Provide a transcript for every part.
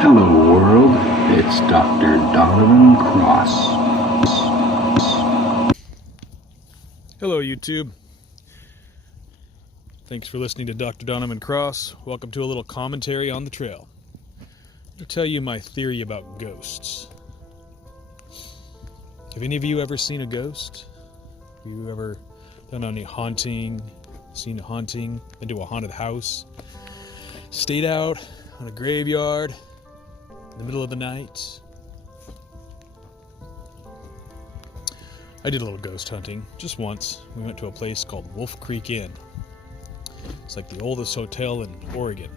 Hello world, it's Dr. Donovan Cross. Hello YouTube. Thanks for listening to Dr. Donovan Cross. Welcome to a little commentary on the trail. I'll tell you my theory about ghosts. Have any of you ever seen a ghost? Have you ever done any haunting, seen a haunting, been to a haunted house, stayed out on a graveyard in the middle of the night? I did a little ghost hunting just once. We went to a place called Wolf Creek Inn. It's like the oldest hotel in Oregon.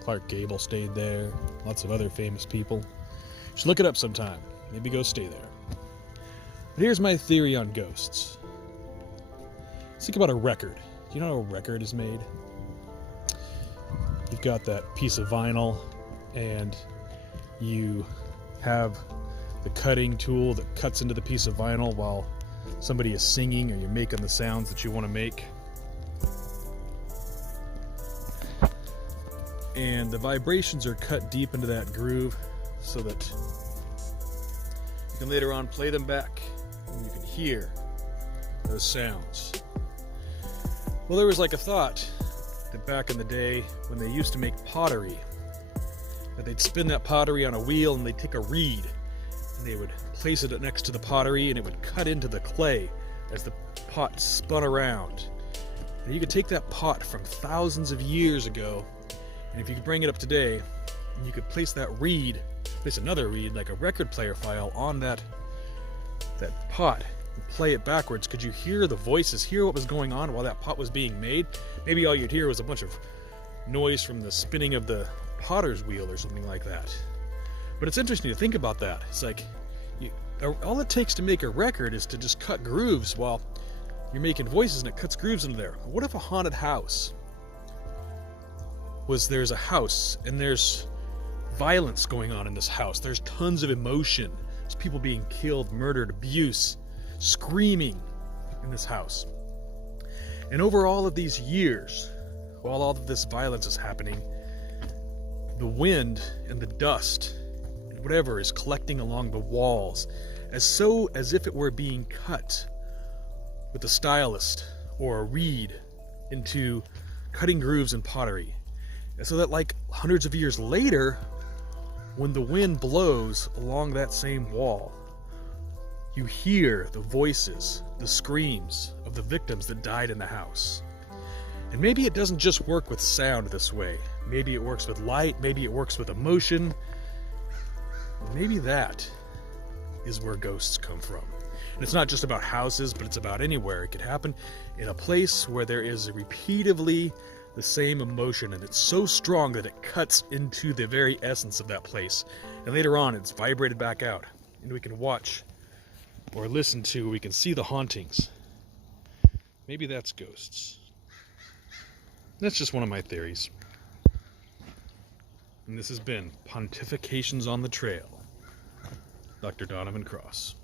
Clark Gable stayed there, lots of other famous people. You should look it up sometime. Maybe go stay there. But here's my theory on ghosts. Let's think about a record. Do you know how a record is made? You've got that piece of vinyl and you have the cutting tool that cuts into the piece of vinyl while somebody is singing or you're making the sounds that you want to make. And the vibrations are cut deep into that groove so that you can later on play them back and you can hear those sounds. Well, there was like a thought that back in the day when they used to make pottery, that they'd spin that pottery on a wheel and they'd take a reed and they would place it next to the pottery and it would cut into the clay as the pot spun around. And you could take that pot from thousands of years ago, and if you could bring it up today, and you could place that reed, place another reed, like a record player file, on that pot and play it backwards. Could you hear the voices, hear what was going on while that pot was being made? Maybe all you'd hear was a bunch of noise from the spinning of the potter's wheel or something like that. But it's interesting to think about that. It's like, all it takes to make a record is to just cut grooves while you're making voices, and it cuts grooves into there. What if a haunted house there's a house and there's violence going on in this house? There's tons of emotion. There's people being killed, murdered, abuse, screaming in this house. And over all of these years, while all of this violence is happening, the wind and the dust and whatever is collecting along the walls as if it were being cut with a stylus or a reed into cutting grooves in pottery. And so that like hundreds of years later, when the wind blows along that same wall, you hear the voices, the screams of the victims that died in the house. And maybe it doesn't just work with sound this way. Maybe it works with light, maybe it works with emotion. Maybe that is where ghosts come from. And it's not just about houses, but it's about anywhere. It could happen in a place where there is repeatedly the same emotion, and it's so strong that it cuts into the very essence of that place. And later on, it's vibrated back out, and we can watch or listen to, we can see the hauntings. Maybe that's ghosts. That's just one of my theories. And this has been Pontifications on the Trail. Dr. Donovan Cross.